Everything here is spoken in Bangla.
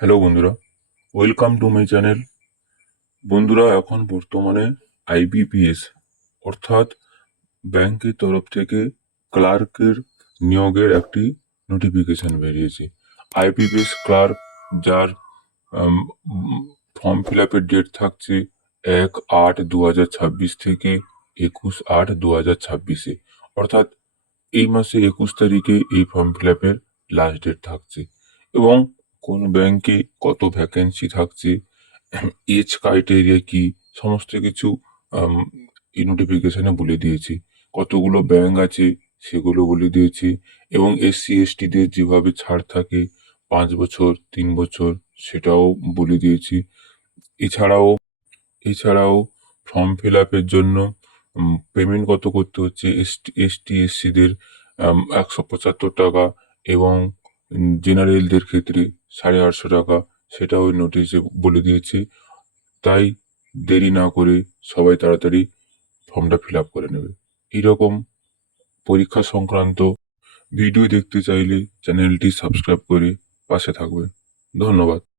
হ্যালো বন্ধুরা, ওয়েলকাম টু মাই চ্যানেল। বন্ধুরা, এখন বর্তমানে আইবিপিএস অর্থাৎ ব্যাংকের তরফ থেকে ক্লার্কের নিয়োগের একটি নোটিফিকেশন বেরিয়েছে। আইবিপিএস ক্লার্ক, যার ফর্ম ফিল আপের ডেট থাকছে 1/8/2026 থেকে 21/8/2026, অর্থাৎ এই মাসে 21 তারিখে এই ফর্ম ফিল আপের লাস্ট ডেট থাকছে। এবং কোন ব্যাংকে কত ভ্যাকেন্সি থাকছে, এজ ক্রাইটেরিয়া কি, সমস্ত কিছু আম, এই নোটিফিকেশনে বলে দিয়েছি। কতগুলো ব্যাংক আছে সেগুলো বলে দিয়েছি, এবং SC ST-দের যেভাবে ছাড় থাকে 5 বছর 3 বছর, সেটাও বলে দিয়েছি। এছাড়াও এছাড়াও ফর্ম ফিল আপের জন্য পেমেন্ট কত করতে হচ্ছে, ST SC-দের 175 টাকা, এবং জেনারেলদের ক্ষেত্রে 850 টাকা, সেটাও ওই নোটিশে বলে দিয়েছে। তাই দেরি না করে সবাই তাড়াতাড়ি ফর্মটা ফিল আপ করে নেবে। এইরকম পরীক্ষা সংক্রান্ত ভিডিও দেখতে চাইলে চ্যানেলটি সাবস্ক্রাইব করে পাশে থাকবে। ধন্যবাদ।